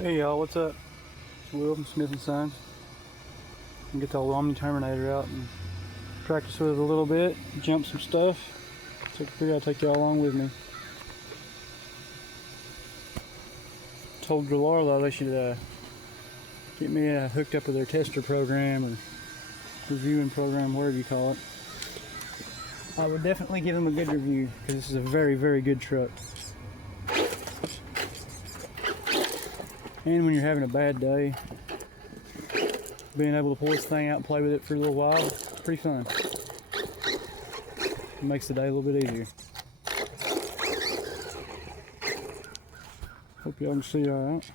Hey y'all, what's up? It's Will from Smith & Son. And get the old Omni Terminator out and practice with it a little bit, jump some stuff. So I figured I'd take y'all along with me. Told Drlarla they should get me hooked up with their tester program or reviewing program, whatever you call it. I would definitely give them a good review because this is a very, very good truck. And when you're having a bad day, being able to pull this thing out and play with it for a little while, it's pretty fun. It makes the day a little bit easier. Hope y'all can see alright.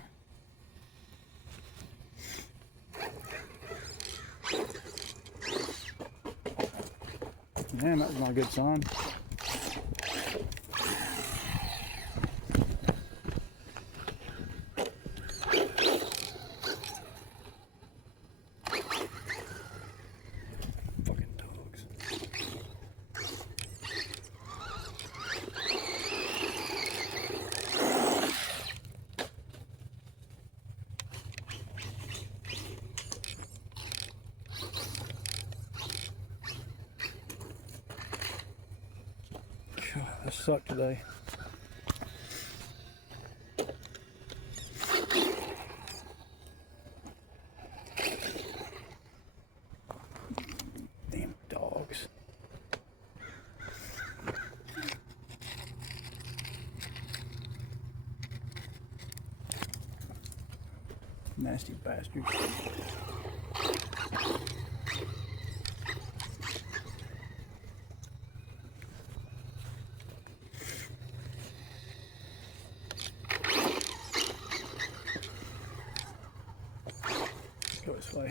Man, that was not a good sign. Fucking dogs. God, that sucked today. Damn dogs. Nasty bastards. Go this way.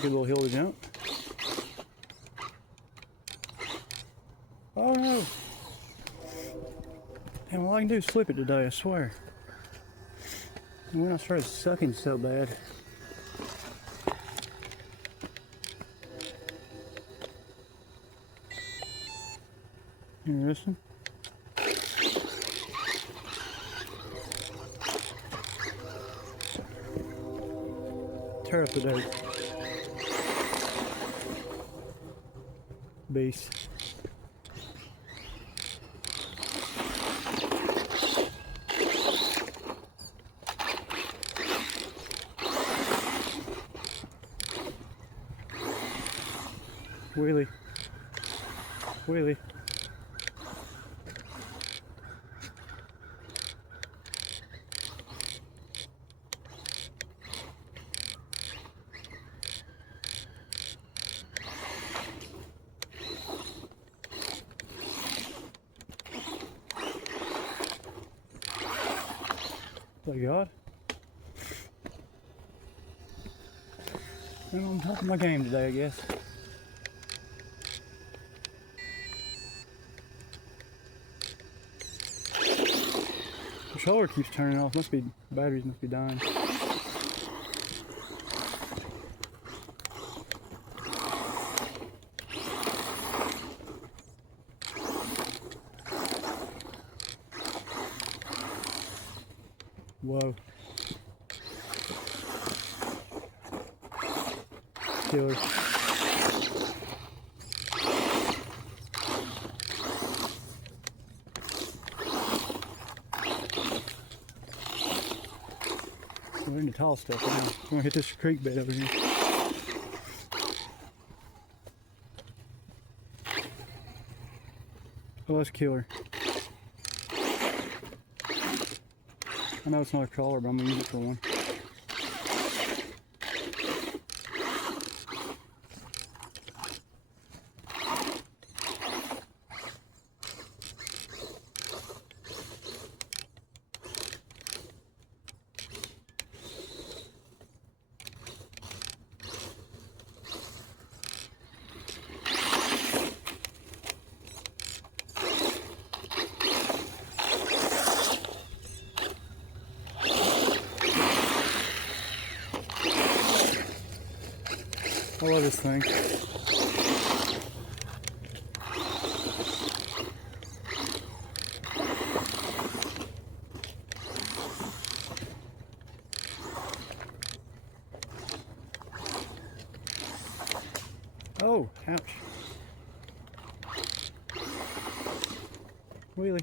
Good little hill to jump. Oh no! And all I can do is flip it today, I swear. And when I started sucking so bad. Interesting. Tear up the dirt. Beast. Wheelie. Wheelie. Thank God. Well, I'm helping my game today, I guess. The controller keeps turning off. Batteries must be dying. Whoa. Killer. We're in the tall stuff now. We're gonna hit this creek bed over here. Oh, that's killer. I know it's not a crawler, but I'm gonna use it for one. I love this thing. Oh, ouch. Wheelie.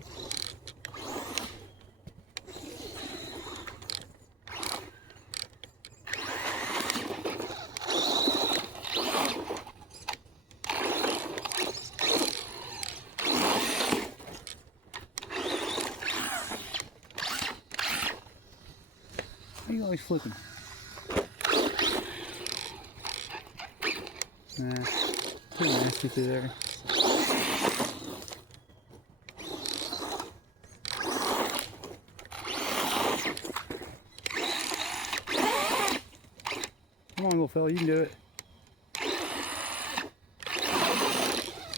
Why are you always flipping? Nah, too nasty through there. Come on, little fella, you can do it.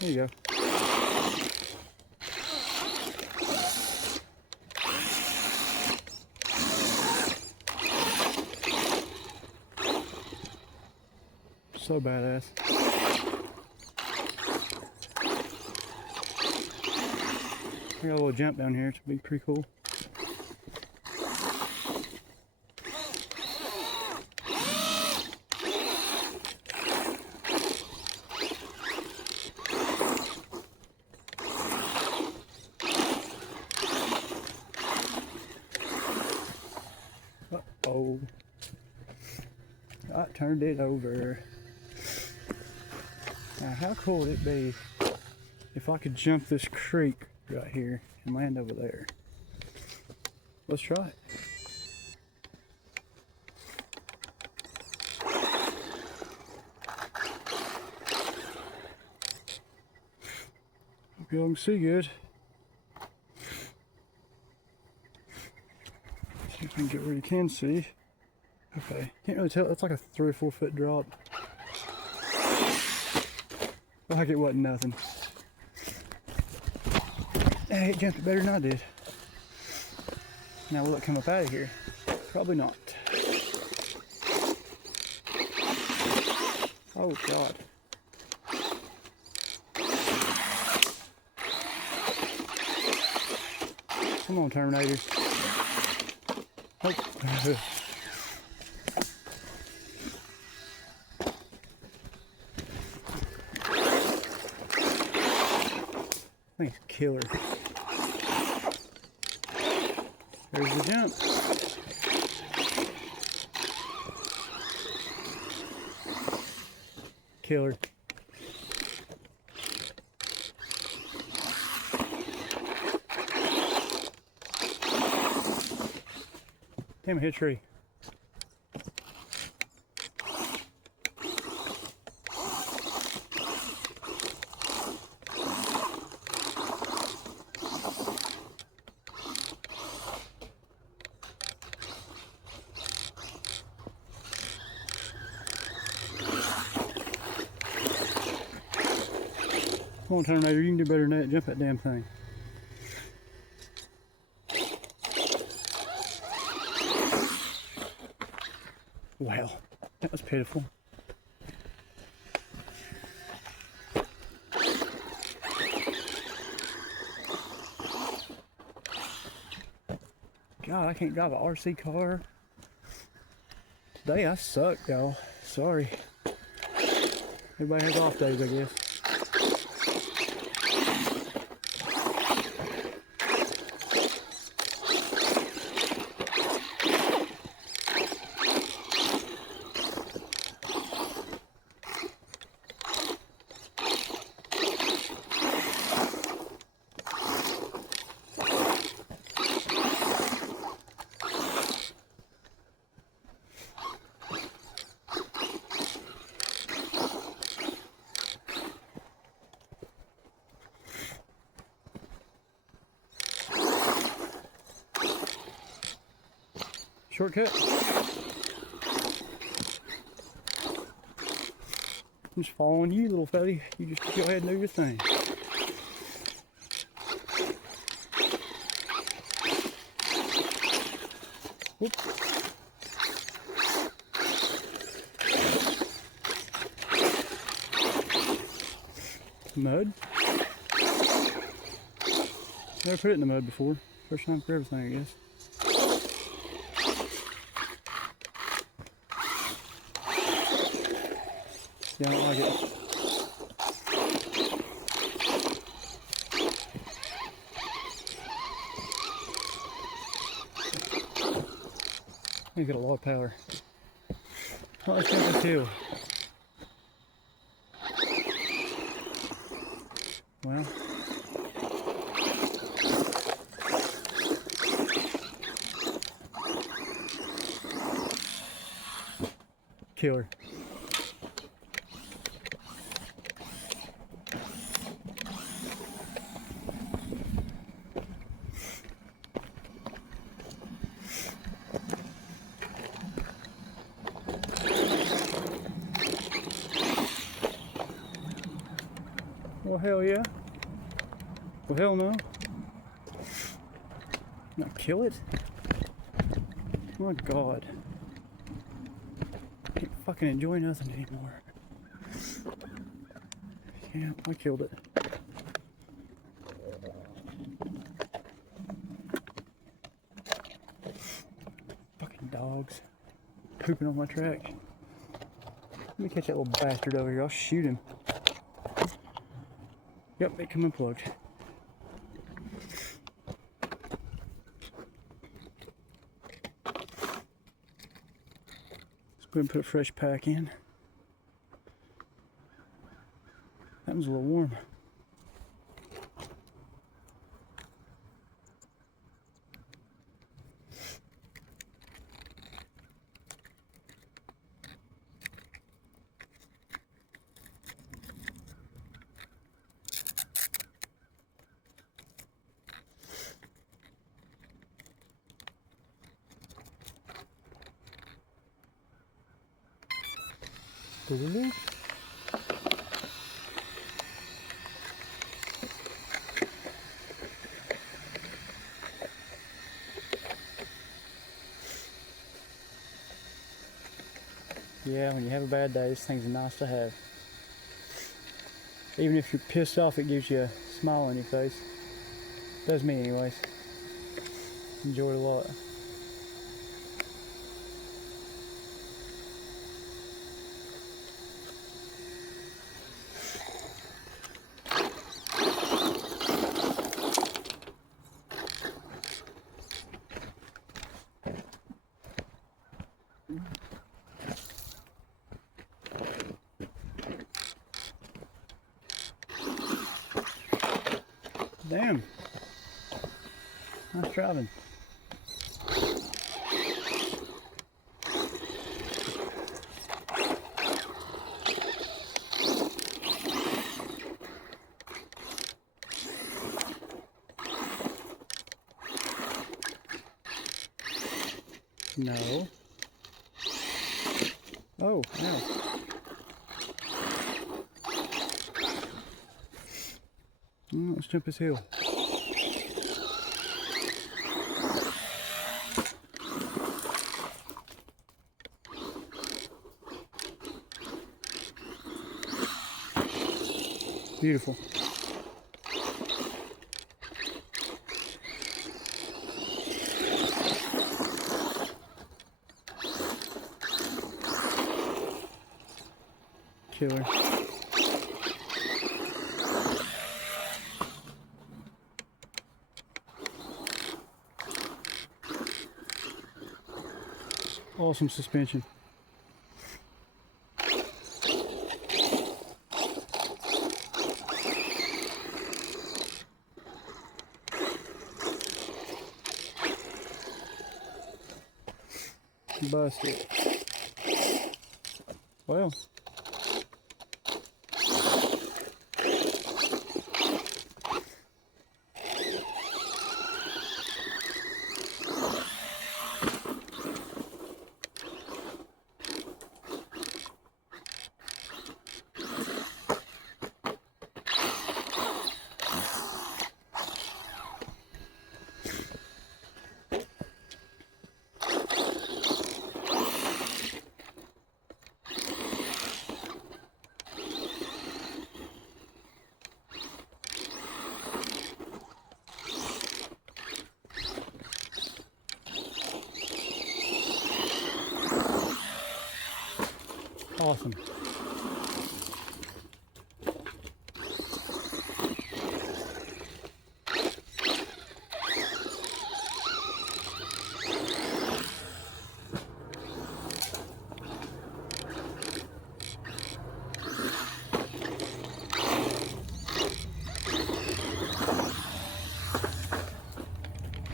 There you go. So badass. I got a little jump down here, it's gonna be pretty cool. Uh-oh. I turned it over. Now, how cool would it be if I could jump this creek right here and land over there? Let's try it. Hope y'all can see good. See if I can get where you can see. Okay, can't really tell. It's like a 3 or 4 foot drop. Like it wasn't nothing. Hey, it jumped better than I did. Now will it come up out of here? Probably not. Oh God. Come on, Terminator. Oh. Thanks, killer. There's the jump. Killer. Damn, I hit a tree. Come on, Terminator, you can do better than that. Jump that damn thing. Wow, that was pitiful. God, I can't drive an RC car. Today I suck, y'all. Sorry. Everybody has off days, I guess. Shortcut. I'm just following you, little felly. You just go ahead and do your thing. Whoop. Mud? Never put it in the mud before. First time for everything, I guess. Yeah, I don't like it. You got a lot of power. Well, let's jump this hill. Well, killer. Well, hell yeah. Well, hell no. Not kill it? Oh my god. I can't fucking enjoy nothing anymore. Yeah, I killed it. Fucking dogs. Pooping on my track. Let me catch that little bastard over here. I'll shoot him. Yep, they come unplugged. Let's go ahead and put a fresh pack in. That one's a little warm. Doo-doo-doo. Yeah, when you have a bad day, this thing's nice to have. Even if you're pissed off, it gives you a smile on your face. Does me anyways. Enjoy it a lot. Damn. Nice driving. No. Oh, no. Let's jump this hill. Beautiful. Killer. Awesome suspension. Busted. Well. Awesome.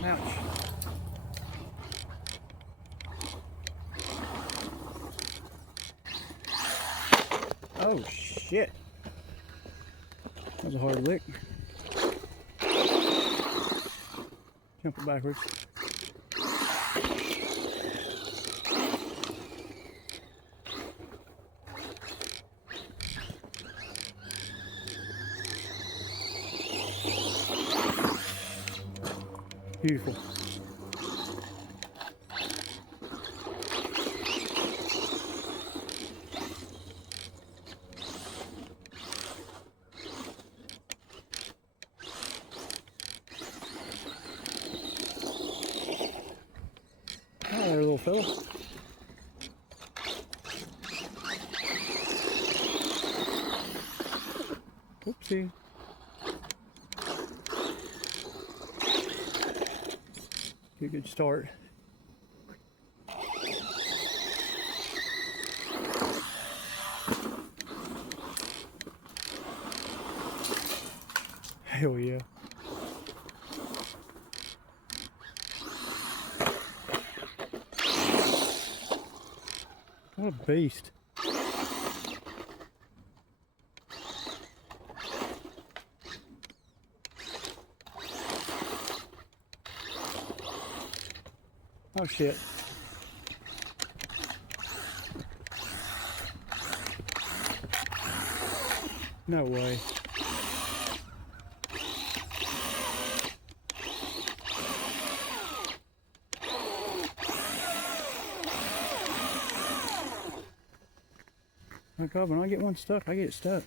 Ouch. Oh shit. That was a hard lick. Jump it backwards. Beautiful. Oh, there, little fella. Oopsie. Good start. Hell yeah. What a beast. Oh shit. No way. Oh God, when I get one stuck, I get stuck.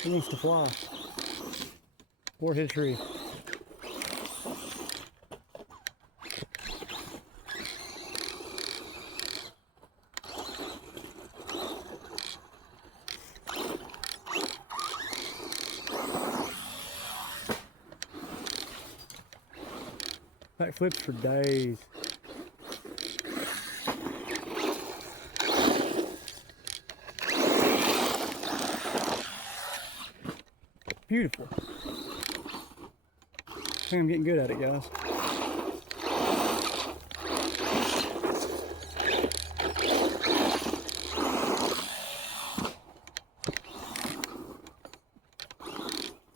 He wants to fly. Or his tree. Back flips for days. Beautiful. I think I'm getting good at it, guys.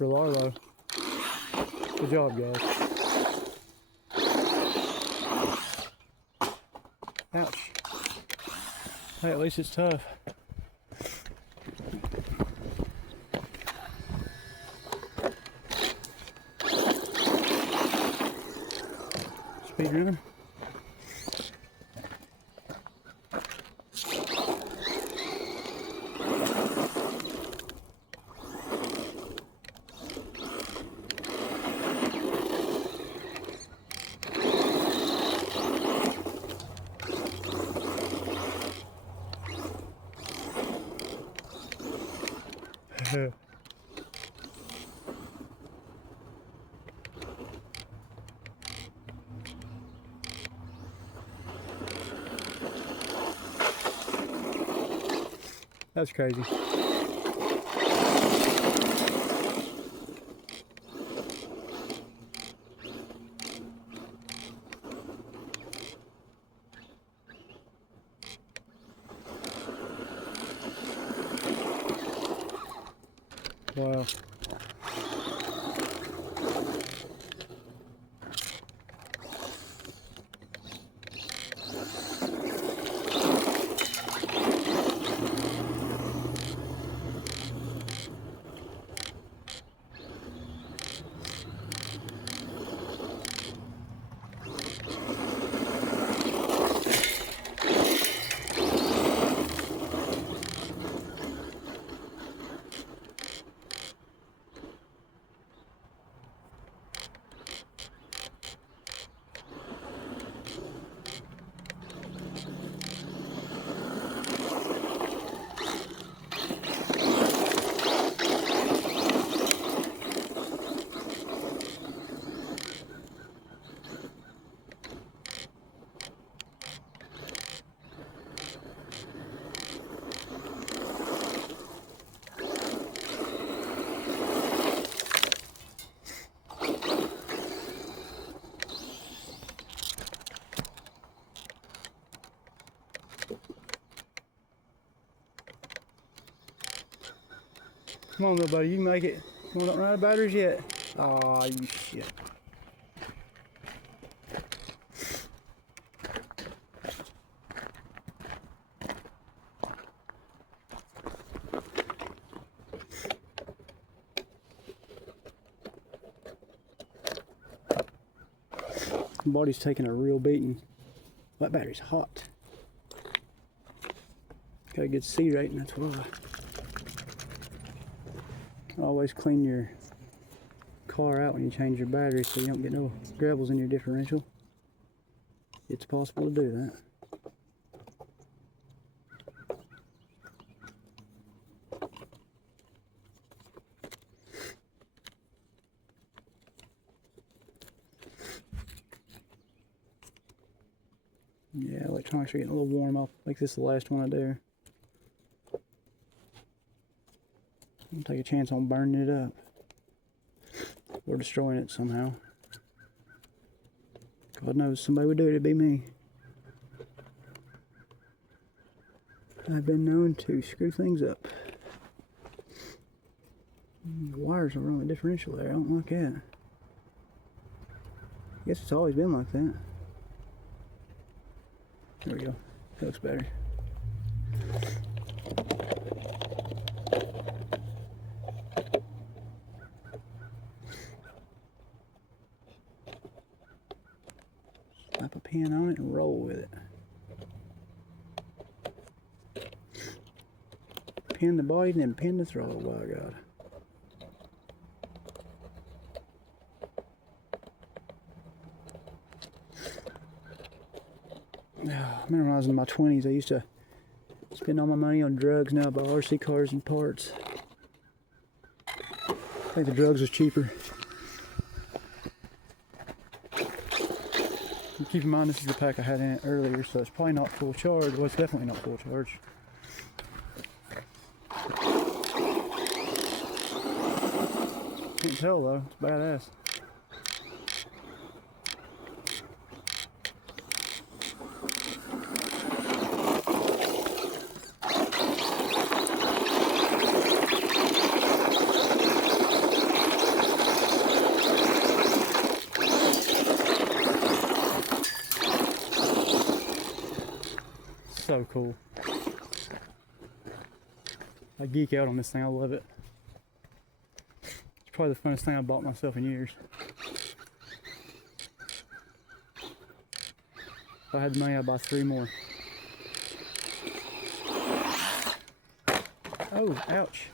Relarlo. Good job, guys. Ouch. Hey, at least it's tough. Speed runner. That's crazy. Wow. Come on, little buddy, you can make it. Come on, don't run out of batteries yet. Aw, you shit. The body's taking a real beating. That battery's hot. Got a good C rating, that's why. Always clean your car out when you change your battery so you don't get no gravels in your differential. It's possible to do that. Yeah, electronics are getting a little warm. I'll make this the last one I do. I'll take a chance on burning it up or destroying it somehow. God knows somebody would do it, it'd be me. I've been known to screw things up. The wires are on the differential there, I don't like that. I guess it's always been like that. There we go, that looks better. Slap a pin on it and roll with it. Pin the body and then pin the throttle, by God. I remember when I was in my 20s, I used to spend all my money on drugs. Now I buy RC cars and parts. I think the drugs was cheaper. And keep in mind, this is the pack I had in it earlier, so it's probably not full charge. Well, it's definitely not full charge. Can't tell though, it's badass. So cool. I geek out on this thing, I love it. It's probably the funnest thing I've bought myself in years. If I had the money, I'd buy 3 more. Oh, ouch.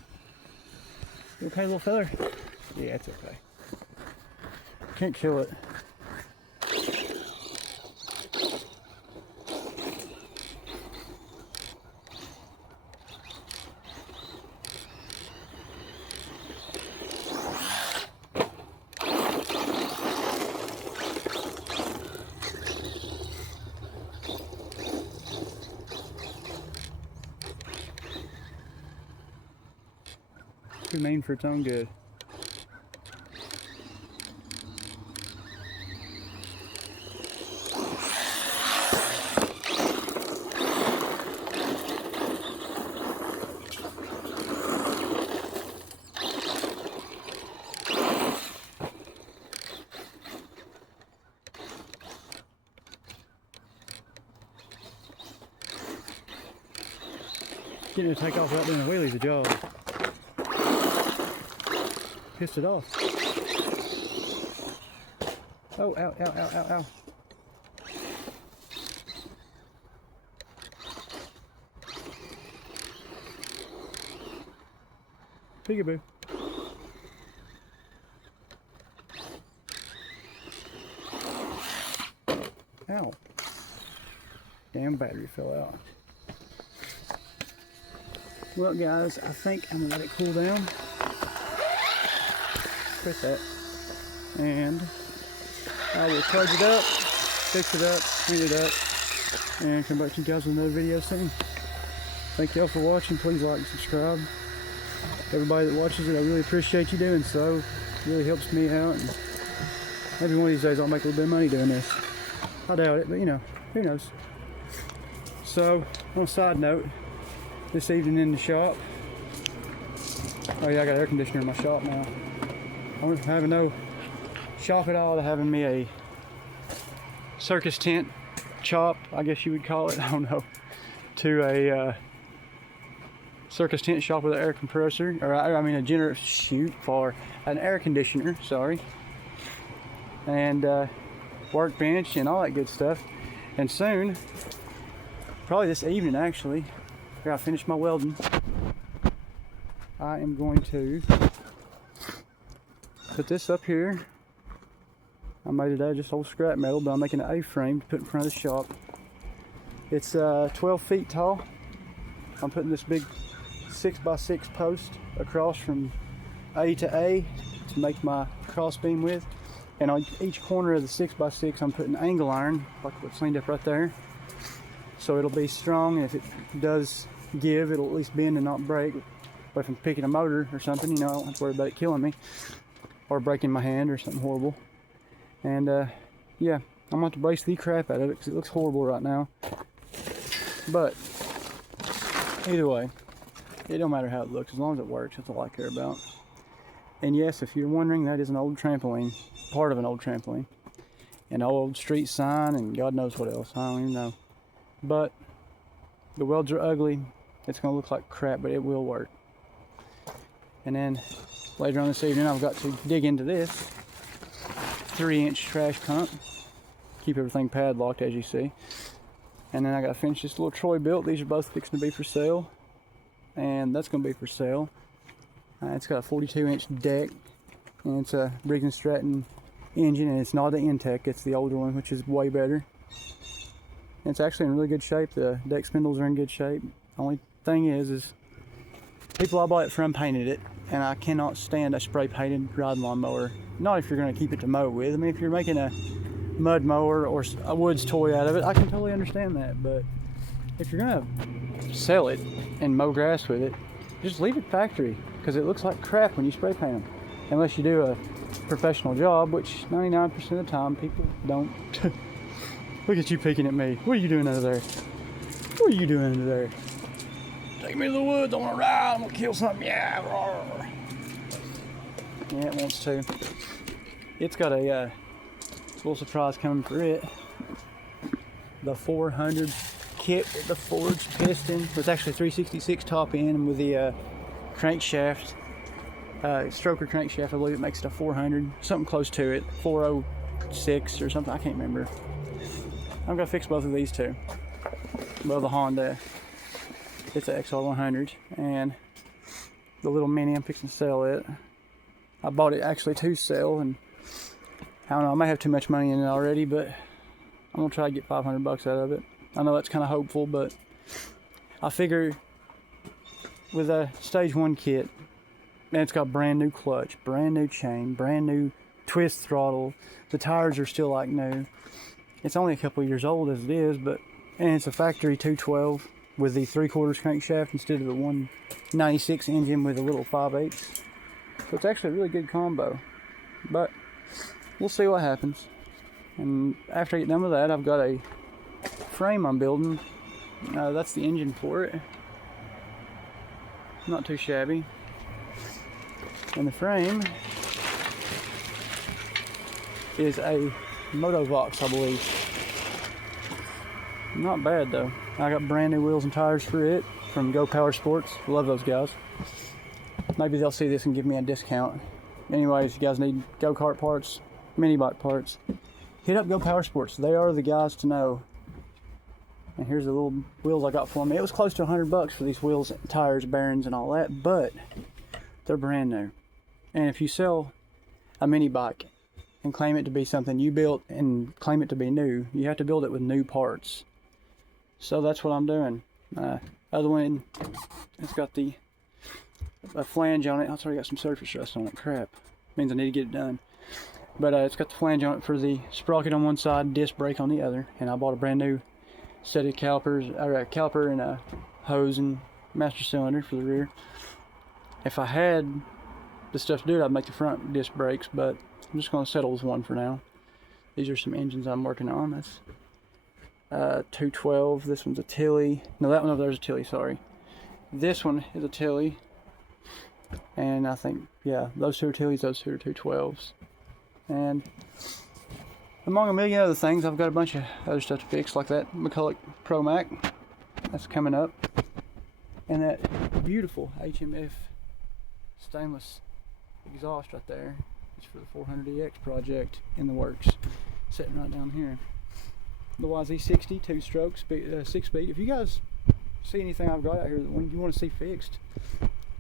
You okay, little feather? Yeah, it's okay. Can't kill it. Too mean for its own good. Getting it to take off without doing a wheelie's a job. Pissed it off. Oh, ow, ow, ow, ow, ow. Peekaboo. Ow. Damn battery fell out. Well guys, I think I'm gonna let it cool down. Quit that. And I will charge it up, fix it up, clean it up, and come back to you guys with another video soon. Thank y'all for watching. Please like and subscribe. Everybody that watches it, I really appreciate you doing so. It really helps me out. And maybe one of these days I'll make a little bit of money doing this. I doubt it, but you know, who knows. So, on a side note, this evening in the shop, Oh yeah, I got air conditioner in my shop now. I'm having no shock at all to having me a circus tent chop, I guess you would call it, I don't know, to a circus tent shop with an air compressor, or I mean an air conditioner, sorry, and workbench and all that good stuff. And soon, probably this evening actually, after I finish my welding, I am going to put this up here. I made it out of just old scrap metal, but I'm making an A-frame to put in front of the shop. It's 12 feet tall. I'm putting this big 6x6 post across from A to A to make my cross beam with. And on each corner of the 6x6, I'm putting angle iron, like what's leaned up right there. So it'll be strong, and if it does give, it'll at least bend and not break. But if I'm picking a motor or something, you know, I don't have to worry about it killing me or breaking my hand or something horrible. And yeah, I'm gonna have to brace the crap out of it because it looks horrible right now. But either way, it don't matter how it looks, as long as it works. That's all I care about. And yes, if you're wondering, that is an old trampoline, part of an old trampoline, an old street sign, and God knows what else. I don't even know. But the welds are ugly. It's gonna look like crap, but it will work. And then later on this evening, I've got to dig into this 3-inch trash pump, keep everything padlocked, as you see. And then I got to finish this little Troy built. These are both fixing to be for sale, and that's going to be for sale. It's got a 42-inch deck, and it's a Briggs & Stratton engine, and it's not the Intech, it's the older one, which is way better. And it's actually in really good shape. The deck spindles are in good shape. Only thing is people I bought it from painted it, and I cannot stand a spray painted riding lawnmower. Not if you're going to keep it to mow with. I mean, if you're making a mud mower or a woods toy out of it, I can totally understand that. But if you're going to sell it and mow grass with it, just leave it factory, because it looks like crap when you spray paint them. Unless you do a professional job, which 99% of the time people don't. Look at you peeking at me. What are you doing under there? What are you doing under there? Take me to the woods, I want to ride, I'm going to kill something, yeah. Roar. Yeah, it wants to. It's got a little surprise coming for it. The 400 kit with the forged piston. It's actually 366 top end, and with the crankshaft, stroker crankshaft, I believe it makes it a 400, something close to it, 406 or something, I can't remember. I'm going to fix both of these too. Well, the Honda, it's an XR100, and the little Mini, I'm fixing to sell it. I bought it actually to sell, and I don't know, I may have too much money in it already, but I'm gonna try to get 500 bucks out of it. I know that's kind of hopeful, but I figure with a stage 1 kit, and it's got brand new clutch, brand new chain, brand new twist throttle, the tires are still like new. It's only a couple of years old as it is, but, and it's a factory 212 with the 3/4 crankshaft instead of the 196 engine with a little 5/8. So it's actually a really good combo, but we'll see what happens. And after I get done with that, I've got a frame I'm building. That's the engine for it. Not too shabby. And the frame is a Motovox, I believe. Not bad though. I got brand new wheels and tires for it from Go Power Sports. Love those guys. Maybe they'll see this and give me a discount. Anyways, you guys need go-kart parts, mini bike parts, hit up Go Power Sports. They are the guys to know. And here's the little wheels I got for me. It was close to 100 bucks for these wheels, tires, bearings, and all that, but they're brand new. And if you sell a mini bike and claim it to be something you built and claim it to be new, you have to build it with new parts. So that's what I'm doing. Other one, it's got a flange on it. It's already got some surface rust on it. Crap. Means I need to get it done. But it's got the flange on it for the sprocket on one side, disc brake on the other. And I bought a brand new set of calipers, or a caliper and a hose and master cylinder for the rear. If I had the stuff to do it, I'd make the front disc brakes, but I'm just going to settle with one for now. These are some engines I'm working on. That's 212. This one's a Tilly. No, that one over there is a Tilly, sorry. This one is a Tilly. And I think, yeah, those two are 2s, those two are 212s. And among a million other things, I've got a bunch of other stuff to fix, like that McCulloch Pro Mac. That's coming up. And that beautiful HMF stainless exhaust right there is for the 400EX project in the works, sitting right down here. The YZ60 2-stroke 6-speed. If you guys see anything I've got out here that you want to see fixed,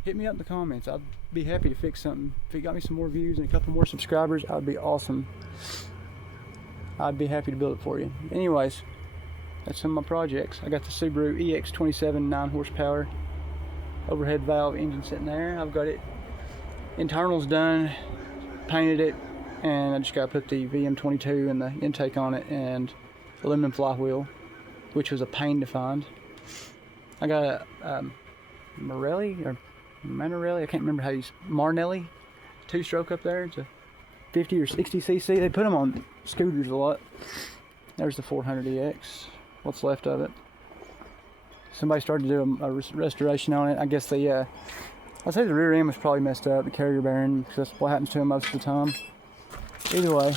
hit me up in the comments. I'd be happy to fix something. If it got me some more views and a couple more subscribers, I'd be awesome. I'd be happy to build it for you. Anyways, that's some of my projects. I got the Subaru EX27 9 horsepower overhead valve engine sitting there. I've got it internals done, painted it, and I just got to put the VM22 and the intake on it and aluminum flywheel, which was a pain to find. I got a Marelli or Manarelli, I can't remember how you Marnelli 2-stroke up there. It's a 50 or 60 cc. They put them on scooters a lot. There's the 400EX, what's left of it. Somebody started to do a restoration on it. I guess I'd say the rear end was probably messed up, the carrier bearing, because that's what happens to them most of the time. Either way,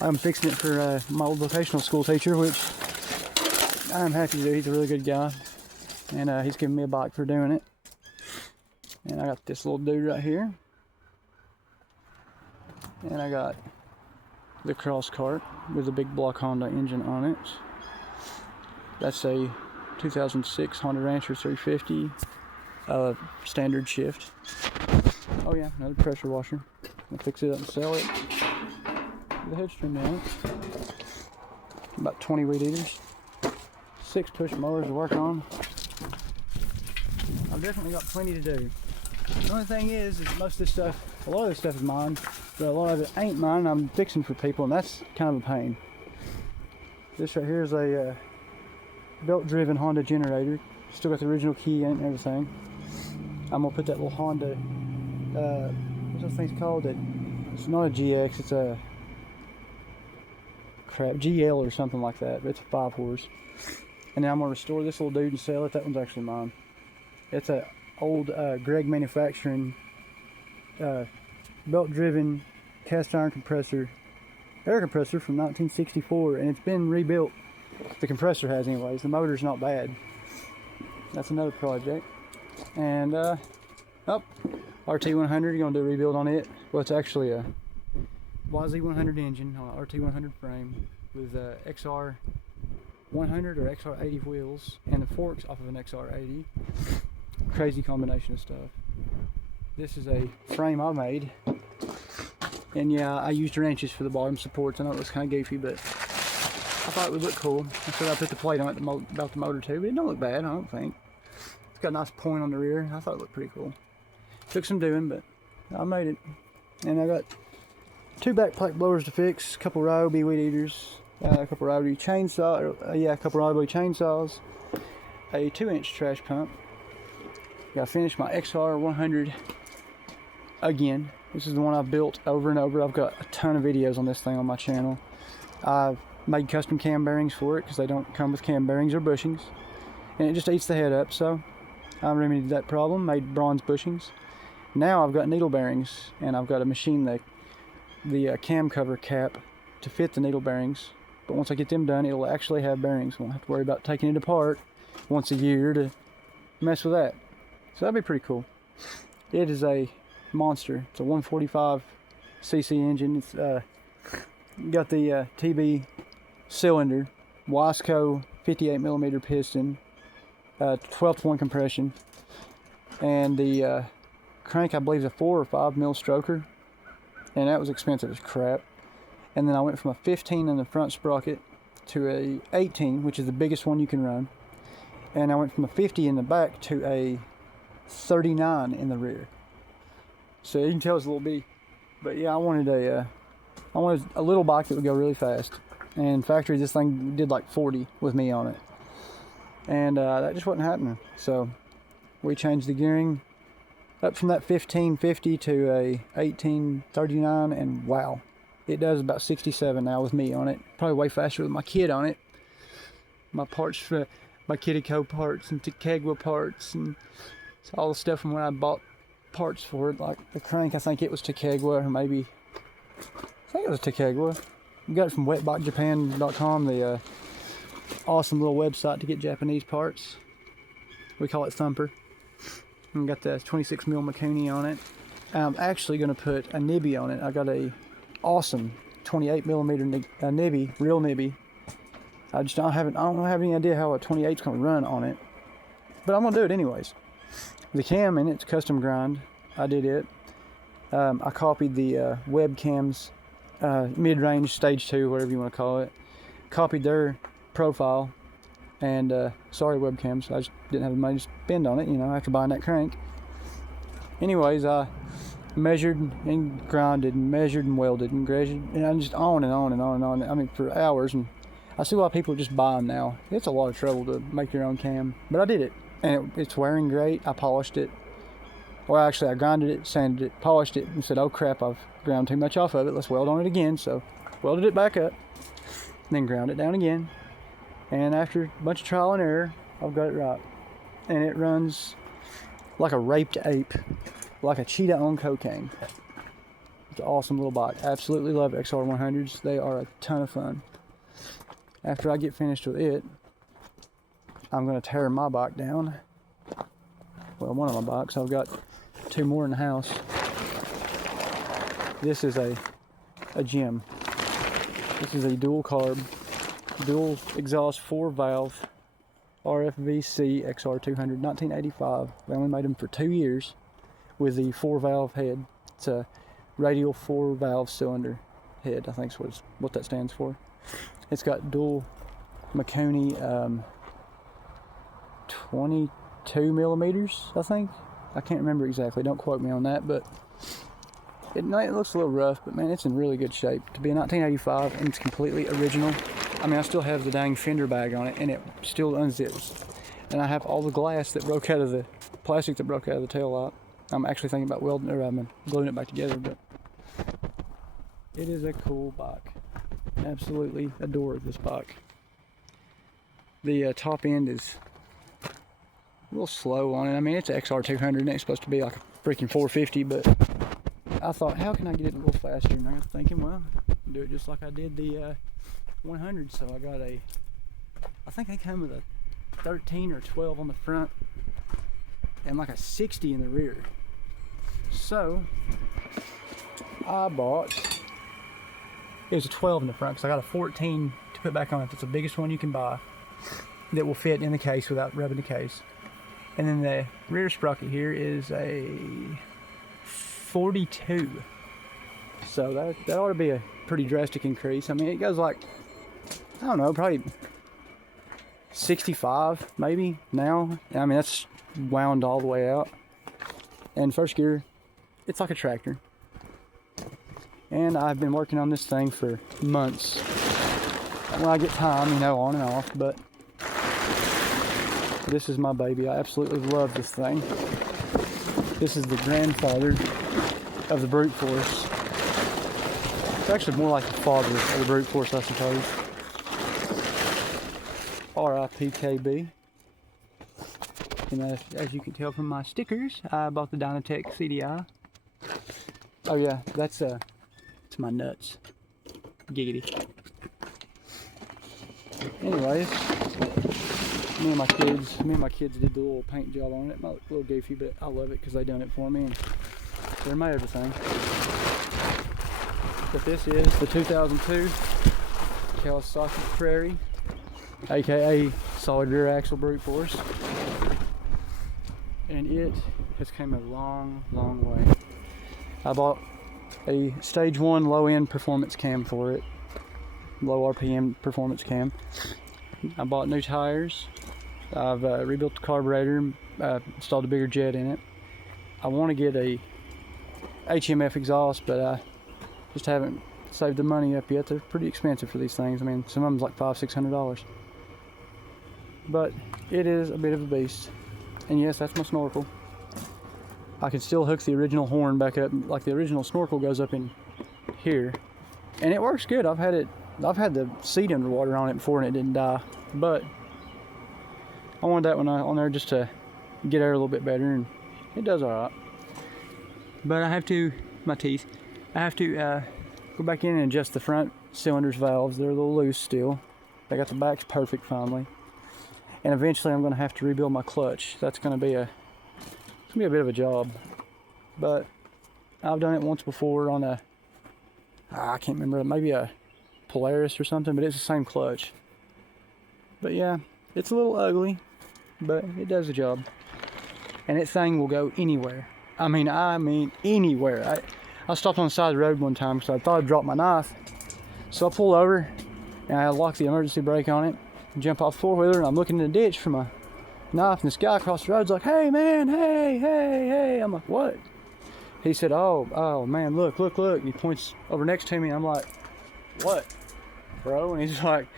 I'm fixing it for my old vocational school teacher, which I'm happy to do. He's a really good guy, and he's giving me a bike for doing it. And I got this little dude right here, and I got the cross cart with a big block Honda engine on it. That's a 2006 Honda Rancher 350 standard shift. Oh yeah, another pressure washer. I'll fix it up and sell it. The headstream down it. About 20 weed eaters. 6 push mowers to work on. I've definitely got plenty to do. The only thing is most of this stuff, a lot of this stuff is mine, but a lot of it ain't mine. I'm fixing for people, and that's kind of a pain. This right here is a belt-driven Honda generator. Still got the original key in it and everything. I'm gonna put that little Honda, what's those things called? It's not a GX, it's a GL or something like that, but it's a 5-horse. And then I'm gonna restore this little dude and sell it. That one's actually mine. It's a old Greg Manufacturing belt-driven cast iron air compressor from 1964, and it's been rebuilt. The compressor has, anyways. The motor's not bad. That's another project. And RT100, you're gonna do a rebuild on it. Well, it's actually a YZ100 engine on an RT100 frame with XR100 or XR80 wheels and the forks off of an XR80. Crazy combination of stuff. This is a frame I made, and yeah, I used wrenches for the bottom supports. I know it looks kind of goofy, but I thought it would look cool. I said I put the plate on it about the motor too, but it don't look bad, I don't think. It's got a nice point on the rear. I thought it looked pretty cool. Took some doing, but I made it. And I got 2 back plate blowers to fix, a couple Ryobi weed eaters, a couple Ryobi chainsaws, a 2-inch trash pump. Got to finish my XR100 again. This is the one I've built over and over. I've got a ton of videos on this thing on my channel. I've made custom cam bearings for it because they don't come with cam bearings or bushings, and it just eats the head up. So I remedied that problem, made bronze bushings. Now I've got needle bearings, and I've got to machine the cam cover cap to fit the needle bearings. But once I get them done, it'll actually have bearings. Won't have to worry about taking it apart once a year to mess with that. So that'd be pretty cool. It is a monster. It's a 145 cc engine. It's got the TB cylinder, Wasco 58mm piston, 12-to-1 compression, and the crank, I believe, is a 4 or 5 mil stroker, and that was expensive as crap. And then I went from a 15 in the front sprocket to a 18, which is the biggest one you can run, and I went from a 50 in the back to a 39 in the rear. So you can tell it's a little bitty, but yeah, I wanted a little bike that would go really fast. And factory, this thing did like 40 with me on it, and that just wasn't happening. So we changed the gearing up from that 1550 to a 1839, and wow, it does about 67 now with me on it. Probably way faster with my kid on it. My parts, my Kiddico parts and Kegwa parts, and all the stuff from when I bought parts for it, like the crank. I think it was Takegwa, or maybe I think it was Takegwa. We got it from wetbotjapan.com, the awesome little website to get Japanese parts. We call it Thumper. And got the 26mm Mikuni on it. I'm actually going to put a nibby on it. I got a awesome 28mm nibby, real nibby. I don't have any idea how a 28's going to run on it, but I'm going to do it anyways. The cam in it's custom grind. I did it. I copied the webcams, mid-range stage 2, whatever you want to call it. Copied their profile, and sorry webcams, I just didn't have the money to spend on it, you know, after buying that crank. Anyways, I measured and grinded and measured and welded and graded, and I'm just on and on and on and on. I mean, for hours, and I see why people just buy them now. It's a lot of trouble to make your own cam, but I did it, and it's wearing great. I polished it. Well, actually, I grinded it, sanded it, polished it, and said, oh crap, I've ground too much off of it. Let's weld on it again. So, welded it back up, then ground it down again. And after a bunch of trial and error, I've got it right. And it runs like a raped ape, like a cheetah on cocaine. It's an awesome little bike. Absolutely love XR100s. They are a ton of fun. After I get finished with it, I'm going to tear my bike down. Well, one of my bikes. I've got 2 more in the house. This is a gem. This is a dual carb, dual exhaust 4-valve RFVC XR200, 1985. They only made them for 2 years with the 4-valve head. It's a radial 4-valve cylinder head, I think is what that stands for. It's got dual Mikuni 22 millimeters, I think. I can't remember exactly, don't quote me on that, but it looks a little rough, but man, it's in really good shape. To be a 1985 and it's completely original. I mean, I still have the dang fender bag on it, and it still unzips. And I have all the glass that broke out of the plastic that broke out of the tail light. I'm actually thinking about welding it, or I'm gluing it back together, but it is a cool bike. Absolutely adore this bike. The top end is a little slow on it. I mean, it's an XR200 and it's supposed to be like a freaking 450, but I thought, how can I get it a little faster? And I was thinking, well, I'll do it just like I did the 100. So I got I think they come with a 13 or 12 on the front and like a 60 in the rear. So I bought, it was a 12 in the front, because I got a 14 to put back on it. That's the biggest one you can buy that will fit in the case without rubbing the case. And then the rear sprocket here is a 42. So that ought to be a pretty drastic increase. I mean, it goes like, I don't know, probably 65 maybe now. I mean, that's wound all the way out. And first gear, it's like a tractor. And I've been working on this thing for months. When I get time, you know, on and off, but this is my baby. I absolutely love this thing. This is the grandfather of the brute force. It's actually more like the father of the brute force, I suppose. RIPKB. And as you can tell from my stickers, I bought the Dynatech CDI. Oh yeah, that's it's my nuts. Giggity. Anyways, me and my kids did the little paint job on it. It might look a little goofy, but I love it because they done it for me and they're my everything. But this is the 2002 Kawasaki Prairie, aka solid rear axle brute force, and it has come a long, long way. I bought a stage 1 low-end performance cam for it, low RPM performance cam. I bought new tires. I've rebuilt the carburetor, installed a bigger jet in it. I want to get a HMF exhaust, but I just haven't saved the money up yet. They're pretty expensive for these things. I mean, some of them's like $500-600. But it is a bit of a beast. And yes, that's my snorkel. I can still hook the original horn back up, like the original snorkel goes up in here, and it works good. I've had the seat underwater on it before and it didn't die, but I wanted that one on there just to get air a little bit better, and it does all right. But I have to, my teeth, I have to go back in and adjust the front cylinders valves. They're a little loose still. I got the backs perfect finally. And eventually I'm going to have to rebuild my clutch. That's going to be a bit of a job. But I've done it once before on a, I can't remember, maybe a Polaris or something, but it's the same clutch. But yeah, it's a little ugly, but it does the job. And that thing will go anywhere. I mean anywhere. I stopped on the side of the road one time because I thought I'd dropped my knife. So I pulled over and I locked the emergency brake on it, jump off the four-wheeler, and I'm looking in the ditch for my knife, and this guy across the road's like, "Hey man, hey." I'm like, "What?" He said, oh man, look. And he points over next to me, and I'm like, "What, bro?" And he's like,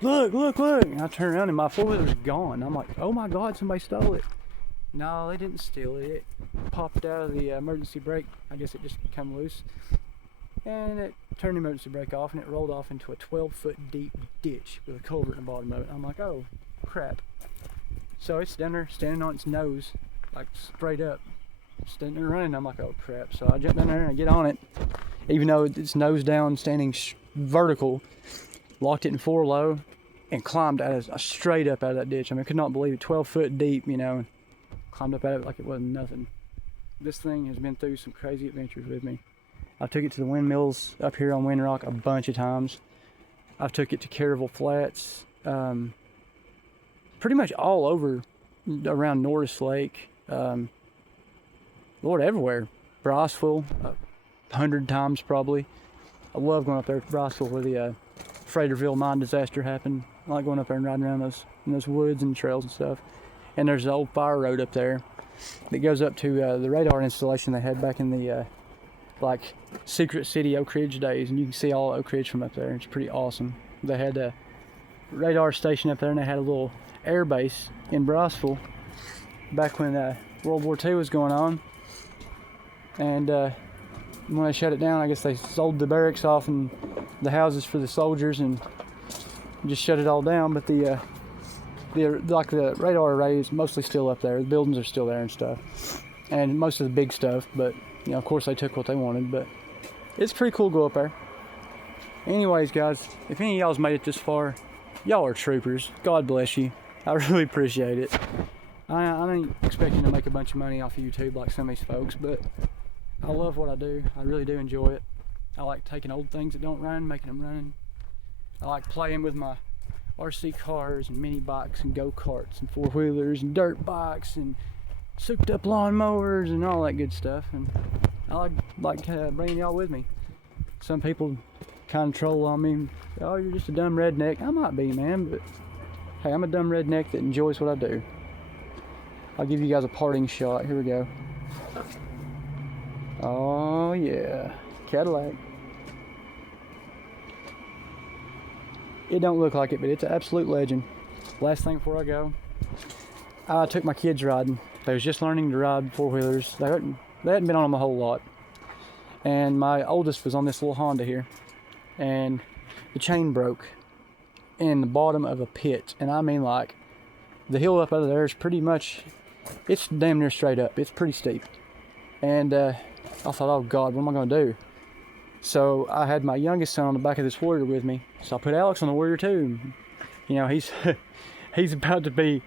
look. And I turn around and my four-wheeler's gone. I'm like, "Oh my God, somebody stole it." No, they didn't steal it. It popped out of the emergency brake. I guess it just come loose. And it turned the emergency brake off, and it rolled off into a 12-foot deep ditch with a culvert in the bottom of it. I'm like, "Oh, crap." So it's down there standing on its nose, like straight up, standing there running. I'm like, "Oh, crap." So I jump down there and I get on it, even though it's nose down, standing vertical, locked it in 4-low, and climbed straight up out of that ditch. I mean, I could not believe it, 12 foot deep, you know, and climbed up out of it like it wasn't nothing. This thing has been through some crazy adventures with me. I took it to the windmills up here on Windrock a bunch of times. I've took it to Caryville Flats, pretty much all over around Norris Lake, Lord, everywhere. Briceville, 100 times probably. I love going up there to Briceville where the Fraterville mine disaster happened. I like going up there and riding around in those woods and trails and stuff. And there's an old fire road up there that goes up to the radar installation they had back in the like Secret City Oak Ridge days, and you can see all Oak Ridge from up there. It's pretty awesome. They had a radar station up there, and they had a little air base in Briceville back when World War II was going on. And when they shut it down, I guess they sold the barracks off and the houses for the soldiers and just shut it all down. But the radar array is mostly still up there. The buildings are still there and stuff, and most of the big stuff. But you know, of course, they took what they wanted. But it's pretty cool to go up there. Anyways, guys, if any of y'all's made it this far, y'all are troopers. God bless you. I really appreciate it. I ain't expecting to make a bunch of money off of YouTube like some of these folks, but I love what I do. I really do enjoy it. I like taking old things that don't run, making them run. I like playing with my RC cars and mini bikes and go-karts and four-wheelers and dirt bikes and souped up lawnmowers and all that good stuff. And I like bringing y'all with me. Some people kind of troll on me. "Oh, you're just a dumb redneck." I might be, man, but hey, I'm a dumb redneck that enjoys what I do. I'll give you guys a parting shot. Here we go. Oh yeah, Cadillac. It don't look like it, but it's an absolute legend. Last thing before I go, I took my kids riding. They was just learning to ride four-wheelers. They hadn't been on them a whole lot. And my oldest was on this little Honda here, and the chain broke in the bottom of a pit. And I mean, like, the hill up over there is pretty much, it's damn near straight up. It's pretty steep. And I thought, oh God, what am I going to do? So I had my youngest son on the back of this Warrior with me. So I put Alex on the Warrior too. You know, he's about to be,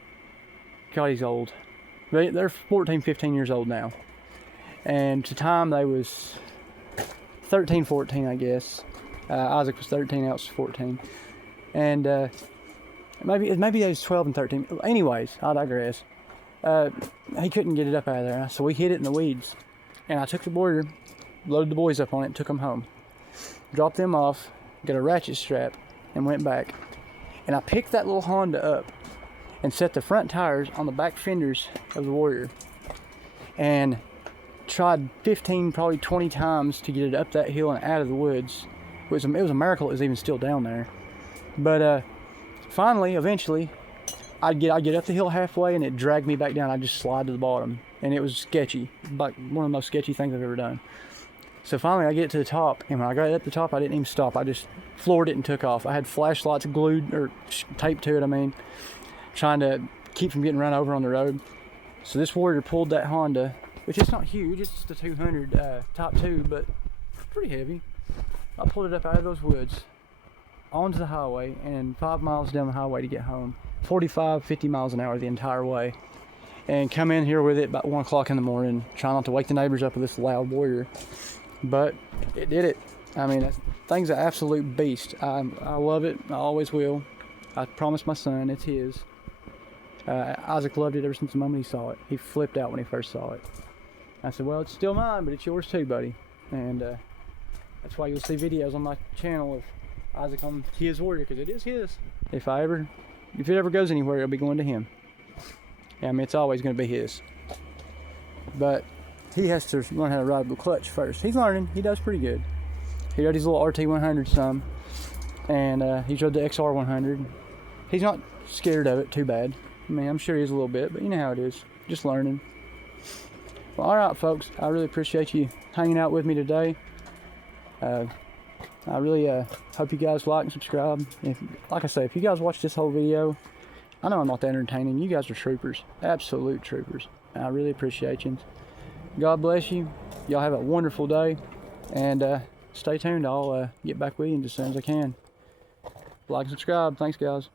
God, he's old. They're 14, 15 years old now. And to time they was 13, 14, I guess. Isaac was 13, Alex was 14. And maybe they was 12 and 13. Anyways, I digress. He couldn't get it up out of there, so we hid it in the weeds. And I took the Warrior, loaded the boys up on it, and took them home. Dropped them off, got a ratchet strap, and went back. And I picked that little Honda up and set the front tires on the back fenders of the Warrior. And tried 15, probably 20 times to get it up that hill and out of the woods. It was a miracle it was even still down there. But finally, eventually, I'd get up the hill halfway and it dragged me back down. I'd just slide to the bottom. And it was sketchy, like one of the most sketchy things I've ever done. So finally I get to the top, and when I got it up the top, I didn't even stop. I just floored it and took off. I had flashlights glued, or taped to it, trying to keep from getting run over on the road. So this Warrior pulled that Honda. which is not huge. It's just a 200 top 2, but pretty heavy. I pulled it up out of those woods onto the highway and 5 miles down the highway to get home. 45, 50 miles an hour the entire way. And come in here with it about 1 o'clock in the morning. Try not to wake the neighbors up with this loud warrior. But it did it. I mean, that thing's an absolute beast. I love it. I always will. I promised my son it's his. Isaac loved it ever since the moment he saw it. He flipped out when he first saw it. I said, well, it's still mine, but it's yours too, buddy. And that's why you'll see videos on my channel of Isaac on his warrior, because it is his. If it ever goes anywhere, it'll be going to him. I mean, it's always going to be his. But he has to learn how to ride the clutch first. He's learning. He does pretty good. He rode his little RT100 some, and he's rode the XR100. He's not scared of it too bad. I mean, I'm sure he is a little bit, but you know how it is. Just learning. Well, all right, folks. I really appreciate you hanging out with me today. I really hope you guys like and subscribe. Like I say, if you guys watch this whole video, I know I'm not that entertaining. You guys are troopers. Absolute troopers. I really appreciate you. God bless you. Y'all have a wonderful day. And stay tuned. I'll get back with you as soon as I can. Like and subscribe. Thanks, guys.